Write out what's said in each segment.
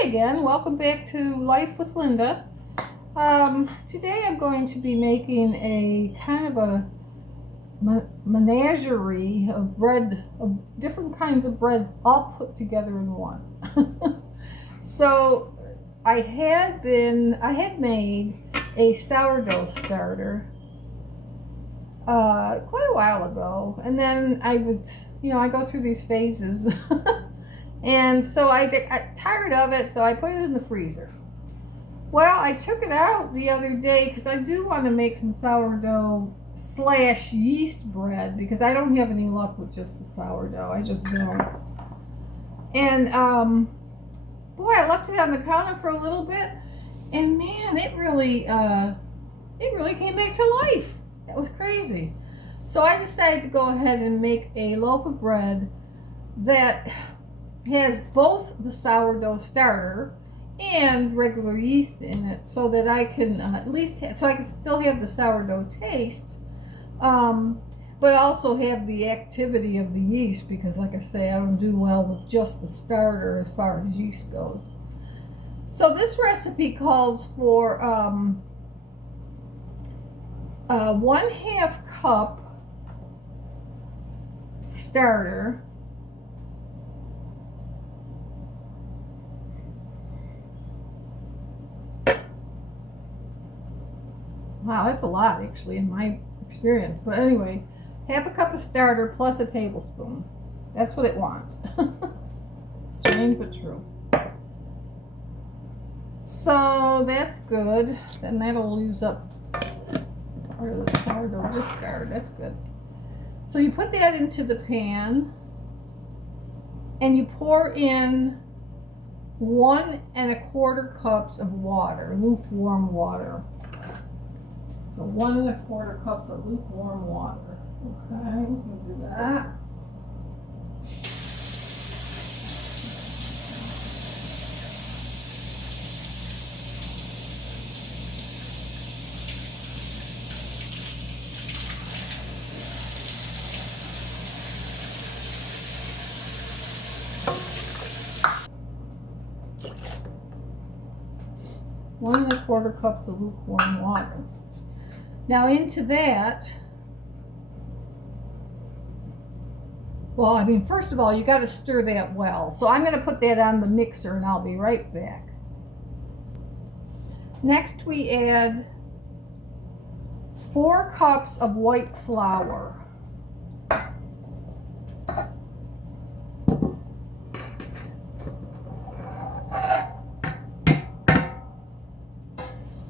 Hi again, welcome back to Life with Linda. Today I'm going to be making a kind of a menagerie of bread, of different kinds of bread all put together in one. So I had made a sourdough starter quite a while ago, and then I go through these phases. And so I got tired of it, so I put it in the freezer. Well, I took it out the other day because I do want to make some sourdough / yeast bread because I don't have any luck with just the sourdough. I just don't. And boy, I left it on the counter for a little bit, and man, it really came back to life. That was crazy. So I decided to go ahead and make a loaf of bread that has both the sourdough starter and regular yeast in it, so that I can I can still have the sourdough taste, but also have the activity of the yeast, because like I say, I don't do well with just the starter as far as yeast goes. So this recipe calls for 1/2 cup starter, wow, that's a lot actually in my experience. But anyway, 1/2 cup of starter plus a tablespoon. That's what it wants. Strange but true. So that's good. Then that'll use up part of the sourdough discard. That's good. So you put that into the pan and you pour in 1 1/4 cups of water, lukewarm water. So 1 1/4 cups of lukewarm water. Okay, we'll do that. One 1/4 cups of lukewarm water. Now into that, first of all, you got to stir that well. So I'm going to put that on the mixer and I'll be right back. Next we add 4 cups of white flour.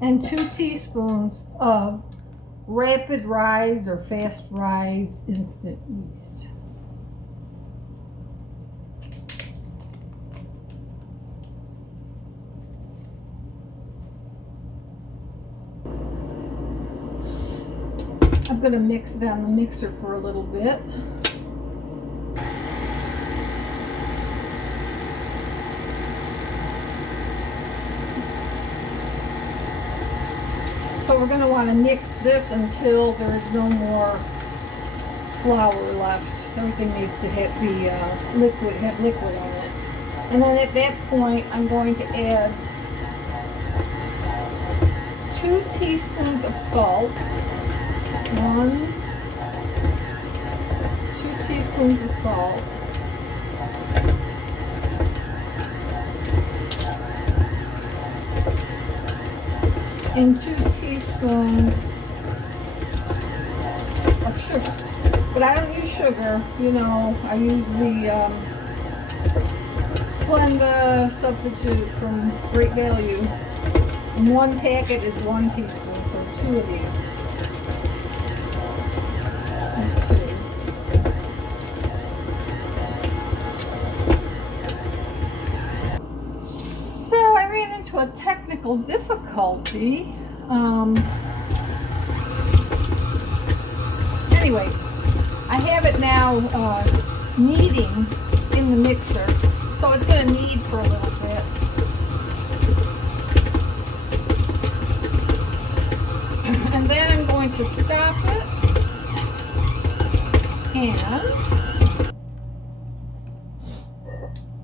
And 2 teaspoons of rapid rise or fast rise instant yeast. I'm going to mix it on the mixer for a little bit. So we're going to want to mix this until there is no more flour left. Everything needs to have liquid on it. And then at that point, I'm going to add 2 teaspoons of salt. 2 teaspoons of salt. And 2 teaspoons of sugar. But I don't use sugar, I use the Splenda substitute from Great Value. And 1 packet is 1 teaspoon, so 2 of these. That's 2. So I ran into a technical difficulty. Anyway, I have it now kneading in the mixer, so it's going to knead for a little bit. And then I'm going to stop it, and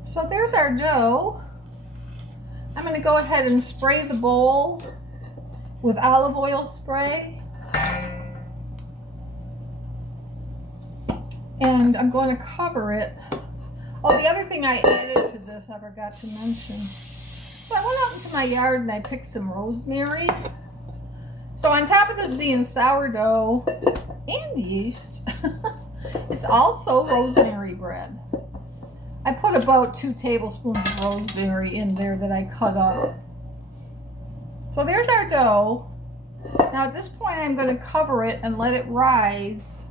so there's our dough. I'm going to go ahead and spray the bowl with olive oil spray. And I'm going to cover it. Oh, the other thing I added to this I forgot to mention. So I went out into my yard and I picked some rosemary. So on top of this being sourdough and yeast, it's also rosemary bread. I put about 2 tablespoons of rosemary in there that I cut up. So there's our dough. Now at this point I'm going to cover it and let it rise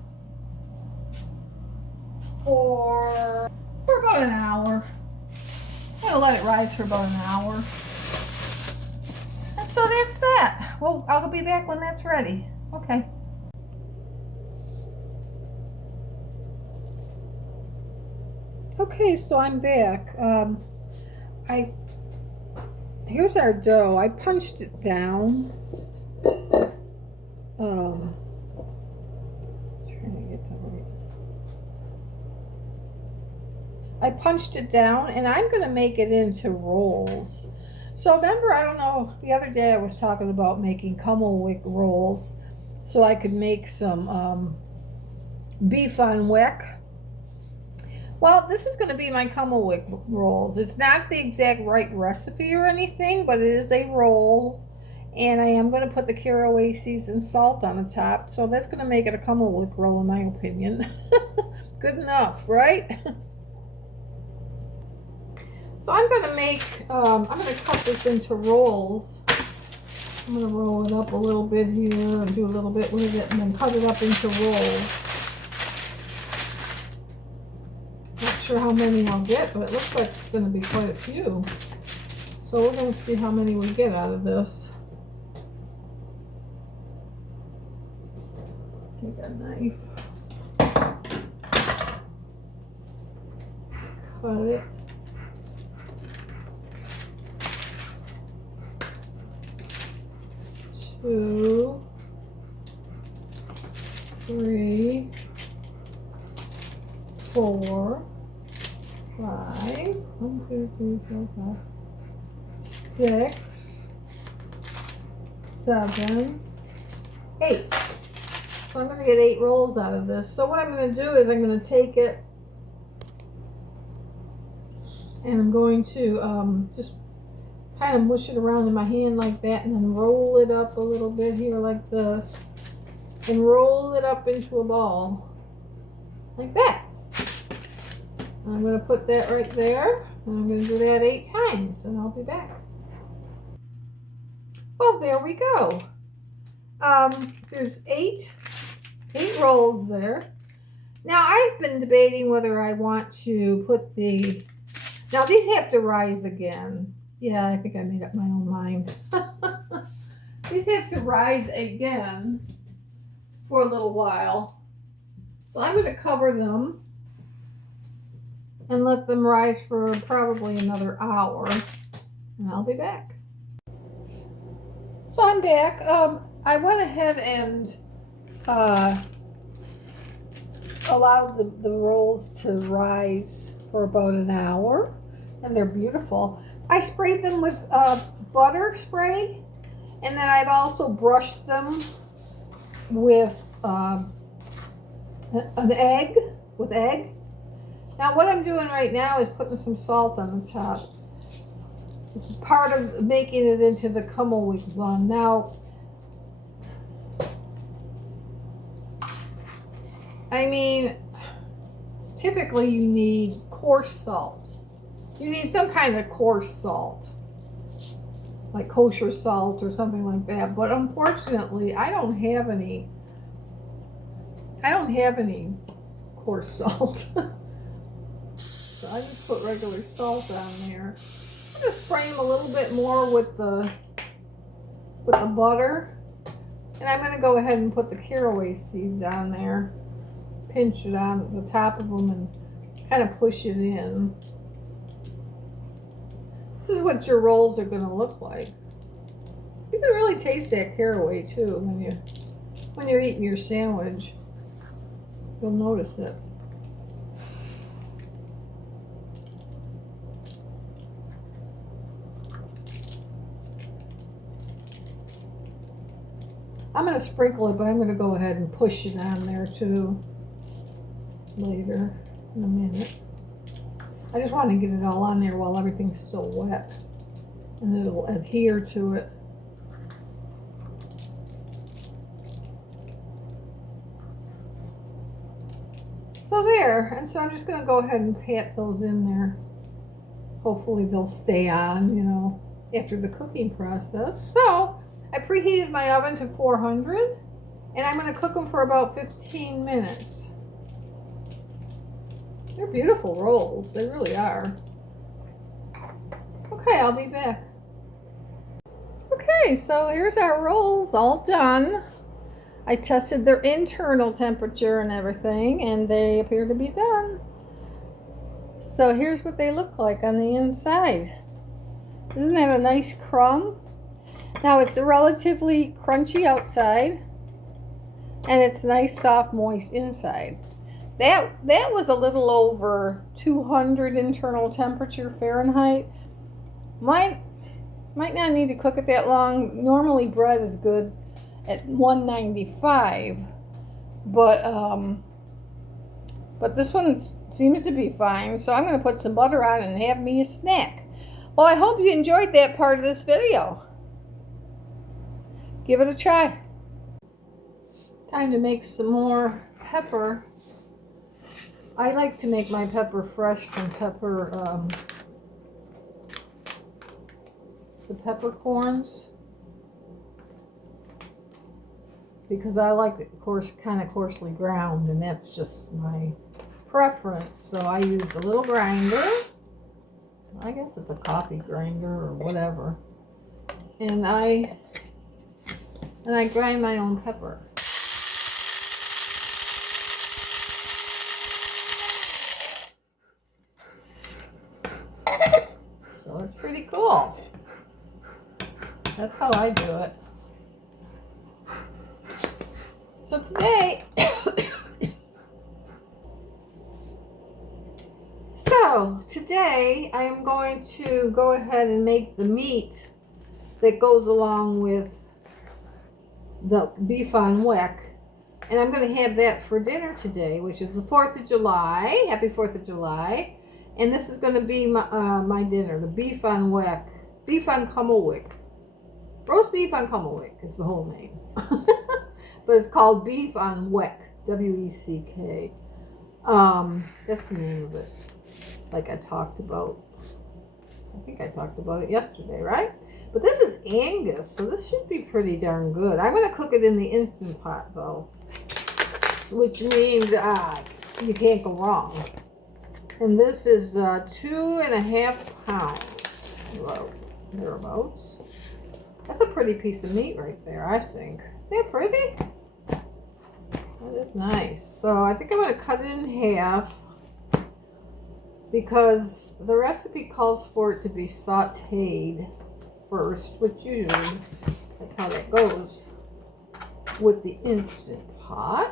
for about an hour. I'm going to let it rise for about an hour. And so that's that. Well, I'll be back when that's ready. Okay. Okay, so I'm back. Here's our dough. I punched it down. Trying to get that right. I punched it down, and I'm going to make it into rolls. So remember, I don't know, the other day I was talking about making On Weck rolls, so I could make some beef on Weck. Well, this is going to be my On Weck rolls. It's not the exact right recipe or anything, but it is a roll. And I am going to put the caraway seeds and salt on the top. So that's going to make it a On Weck roll, in my opinion. Good enough, right? So I'm going to make, I'm going to cut this into rolls. I'm going to roll it up a little bit here and do a little bit with it and then cut it up into rolls. Not sure how many I'll get, but it looks like it's going to be quite a few. So we're going to see how many we get out of this. Take a knife. Cut it. Two, 3, 4, 5, 1, 2, 3, 4, 5, 6, 7, 8. So I'm going to get 8 rolls out of this. So what I'm going to do is I'm going to take it and I'm going to just kind of mush it around in my hand like that and then roll it up a little bit here like this and roll it up into a ball like that. And I'm going to put that right there and I'm going to do that 8 times and I'll be back. Well, there we go. There's 8 rolls there. Now I've been debating whether I want to put now these have to rise again. Yeah, I think I made up my own mind. These have to rise again for a little while. So I'm going to cover them and let them rise for probably another hour. And I'll be back. So I'm back. I went ahead and allowed the rolls to rise for about an hour. And they're beautiful. I sprayed them with butter spray, and then I've also brushed them with an egg, Now what I'm doing right now is putting some salt on the top. This is part of making it into the On Weck bun. Now, I mean, typically you need coarse salt. You need some kind of coarse salt, like kosher salt or something like that. But unfortunately, I don't have any coarse salt. So I just put regular salt on there. I'm gonna spray them a little bit more with the butter, and I'm gonna go ahead and put the caraway seeds on there. Pinch it on the top of them and kind of push it in. This is what your rolls are going to look like. You can really taste that caraway too when you're eating your sandwich. You'll notice it. I'm going to sprinkle it, but I'm going to go ahead and push it on there too later in a minute. I just want to get it all on there while everything's still wet, and it'll adhere to it. So there, and so I'm just going to go ahead and pat those in there. Hopefully they'll stay on, you know, after the cooking process. So I preheated my oven to 400, and I'm going to cook them for about 15 minutes. They're beautiful rolls. They really are. Okay, I'll be back. Okay, so here's our rolls all done. I tested their internal temperature and everything, and they appear to be done. So here's what they look like on the inside. Isn't that a nice crumb? Now it's relatively crunchy outside, and it's nice, soft, moist inside. That was a little over 200 internal temperature Fahrenheit. Might not need to cook it that long. Normally bread is good at 195, but this one seems to be fine, so I'm going to put some butter on it and have me a snack. Well, I hope you enjoyed that part of this video. Give it a try. Time to make some more pepper. I like to make my pepper fresh from the peppercorns, because I like it kind of coarsely ground, and that's just my preference. So I use a little grinder. I guess it's a coffee grinder or whatever, and I grind my own pepper. So it's pretty cool. That's how I do it. So today I am going to go ahead and make the meat that goes along with the beef on Weck. And I'm going to have that for dinner today, which is the 4th of July. Happy 4th of July. And this is going to be my dinner, the beef on Weck. Beef on Kummelwick. Roast beef on Kummelwick is the whole name. But it's called beef on Weck. W-E-C-K. That's the name of it. Like I talked about. I think I talked about it yesterday, right? But this is Angus, so this should be pretty darn good. I'm going to cook it in the Instant Pot, though. Which means you can't go wrong. And this is 2.5 pounds. Well, thereabouts. That's a pretty piece of meat right there, I think. Isn't that pretty? That is nice. So I think I'm going to cut it in half, because the recipe calls for it to be sauteed first, which usually that's how that goes with the Instant Pot.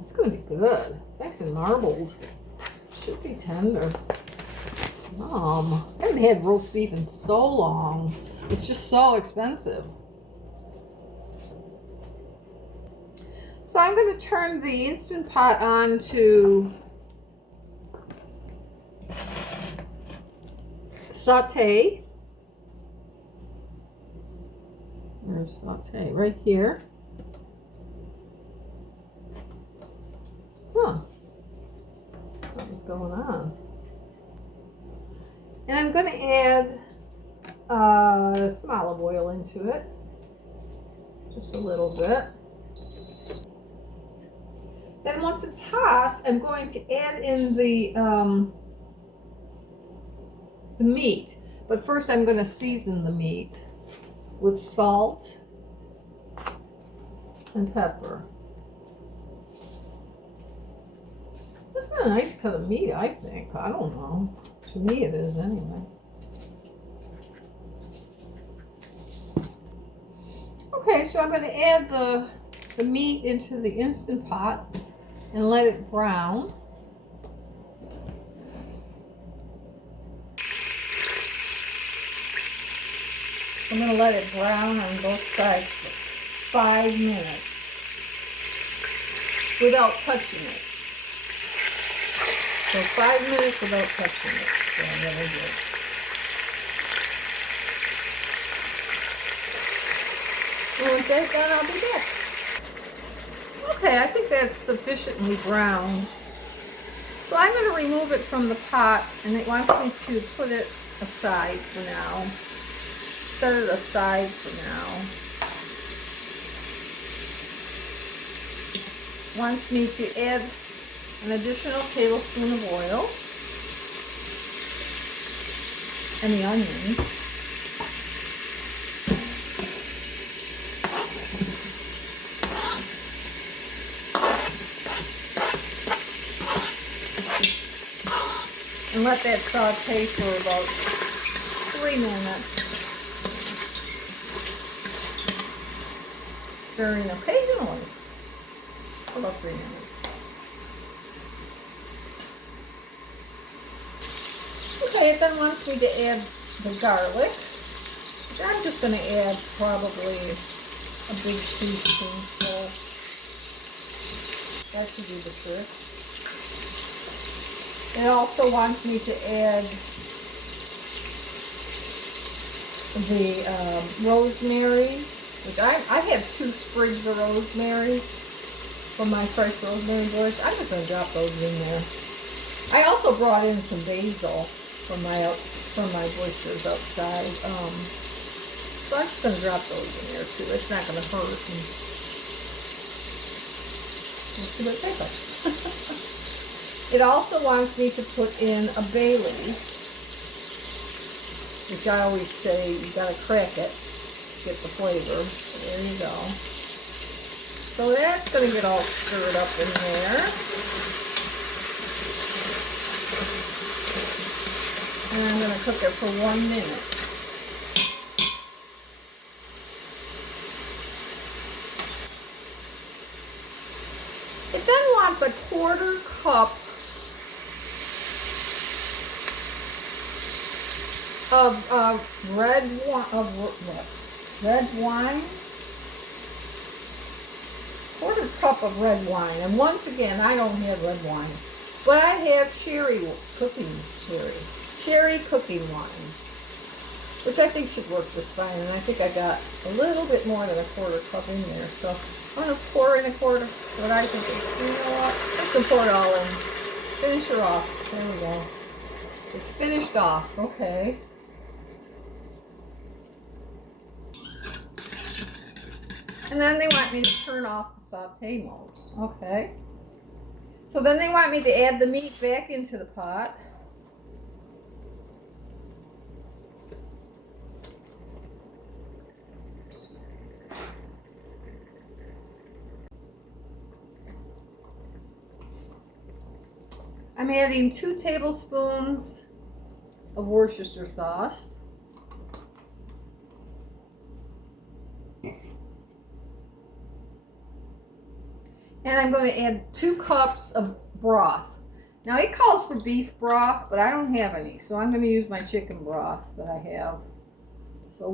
It's going to be good. Nice and marbled. Should be tender. I haven't had roast beef in so long. It's just so expensive. So I'm going to turn the Instant Pot on to saute. There's saute right here. Huh. What is going on? And I'm going to add some olive oil into it. Just a little bit. Then once it's hot, I'm going to add in the meat. But first I'm going to season the meat with salt and pepper. That's a nice cut of meat, I think. I don't know. To me it is anyway. Okay, so I'm going to add the meat into the Instant Pot and let it brown. I'm going to let it brown on both sides for 5 minutes without touching it. So 5 minutes without touching it. So I'm going to do it. And once that's done, I'll be back. Okay, I think that's sufficiently browned. So I'm going to remove it from the pot, and it wants me to put it aside for now. Set it aside for now. Wants me to add an additional tablespoon of oil and the onions. And let that saute for about 3 minutes. Stirring occasionally for about 3 minutes. Okay, it then wants me to add the garlic. I'm just going to add probably a big teaspoonful. That should do the trick. It also wants me to add the rosemary, which I have 2 sprigs of rosemary from my fresh rosemary bush. I'm just going to drop those in there. I also brought in some basil from my bushes outside. So I'm just going to drop those in there too. It's not going to hurt. Let's see what it tastes like. It also wants me to put in a bay leaf, which I always say you gotta crack it to get the flavor. There you go. So that's gonna get all stirred up in there. And I'm gonna cook it for 1 minute. It then wants a 1/4 cup of red wine, 1/4 cup of red wine. And once again, I don't have red wine, but I have sherry cooking wine, which I think should work just fine. And I think I got a little bit more than a 1/4 cup in there, so I'm gonna pour in a 1/4. What I think is, you know what? I can pour it all in. Finish her off. There we go. It's finished off. Okay. And then they want me to turn off the saute mode. Okay. So then they want me to add the meat back into the pot. I'm adding 2 tablespoons of Worcestershire sauce. And I'm going to add 2 cups of broth. Now it calls for beef broth, but I don't have any, so I'm going to use my chicken broth that I have. So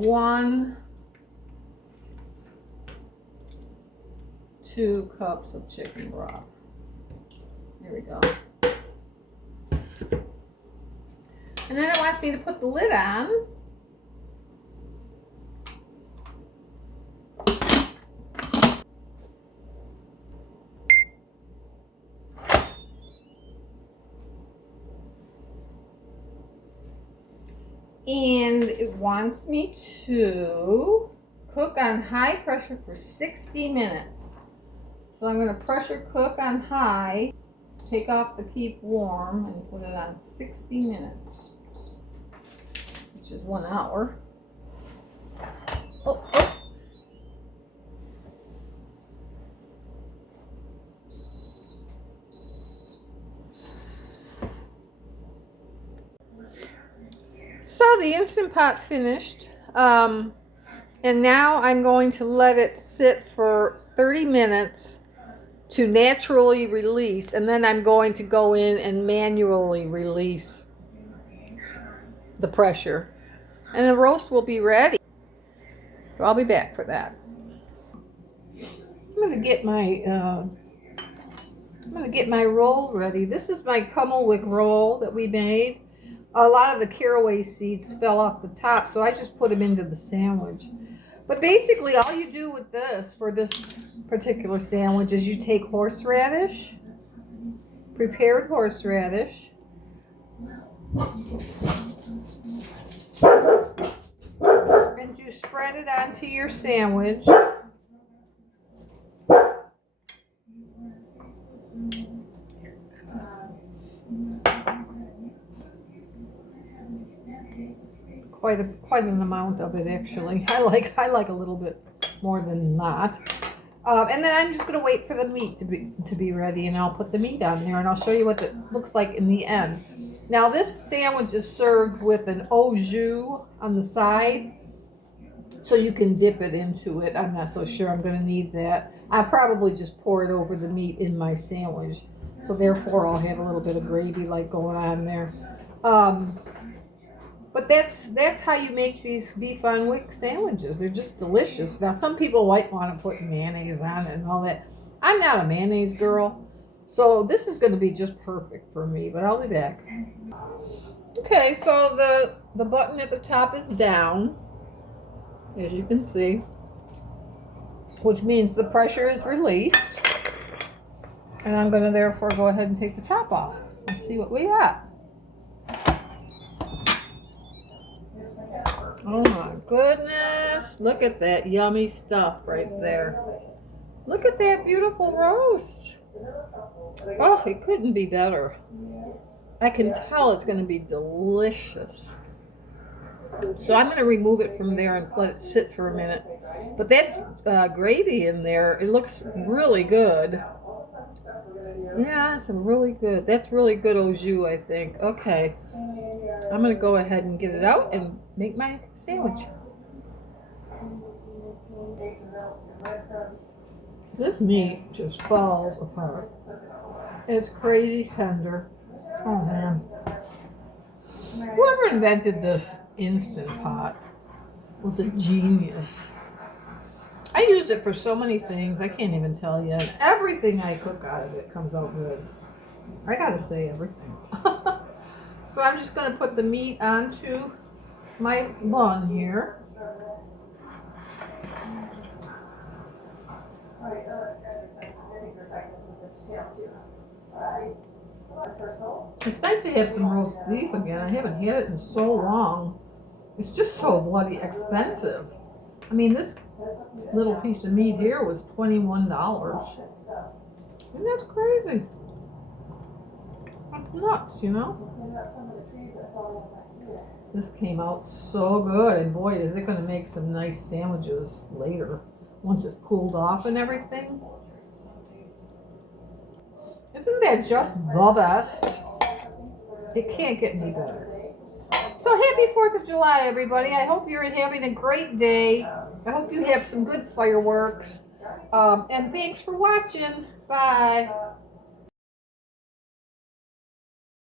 2 cups of chicken broth. There we go. And then it wants me to put the lid on. And it wants me to cook on high pressure for 60 minutes. So I'm going to pressure cook on high, take off the keep warm, and put it on 60 minutes, which is 1 hour. Oh. So the Instant Pot finished, and now I'm going to let it sit for 30 minutes to naturally release, and then I'm going to go in and manually release the pressure, and the roast will be ready. So I'll be back for that. I'm gonna get my roll ready. This is my On Weck roll that we made. A lot of the caraway seeds fell off the top, so I just put them into the sandwich. But basically, all you do with this, for this particular sandwich, is you take horseradish, prepared horseradish, and you spread it onto your sandwich. Quite an amount of it, actually. I like a little bit more than not. And then I'm just gonna wait for the meat to be ready, and I'll put the meat on there, and I'll show you what it looks like in the end. Now this sandwich is served with an au jus on the side, so you can dip it into it. I'm not so sure I'm gonna need that. I'll probably just pour it over the meat in my sandwich, so therefore I'll have a little bit of gravy like going on there. But that's how you make these beef on wick sandwiches. They're just delicious. Now, some people might want to put mayonnaise on it and all that. I'm not a mayonnaise girl, so this is going to be just perfect for me, but I'll be back. Okay, so the button at the top is down, as you can see, which means the pressure is released. And I'm going to therefore go ahead and take the top off and see what we got. Oh my goodness, look at that yummy stuff right there. Look at that beautiful roast. Oh, it couldn't be better. I can tell it's going to be delicious. So I'm going to remove it from there and let it sit for a minute. But that gravy in there, it looks really good. Yeah, that's really good. That's really good au jus, I think. Okay. I'm going to go ahead and get it out and make my sandwich. This meat just falls apart. It's crazy tender. Oh man. Whoever invented this Instant Pot was a genius. I use it for so many things, I can't even tell you. Everything I cook out of it comes out good. I gotta say everything. So I'm just gonna put the meat onto my bun here. It's nice to have some roast beef again. I haven't had it in so long. It's just so bloody expensive. I mean, this little piece of meat here was $21. And that's crazy. That's nuts, you know? This came out so good. And boy, is it going to make some nice sandwiches later, once it's cooled off and everything. Isn't that just the best? It can't get any better. So happy 4th of July, everybody. I hope you're having a great day. I hope you have some good fireworks. And thanks for watching. Bye.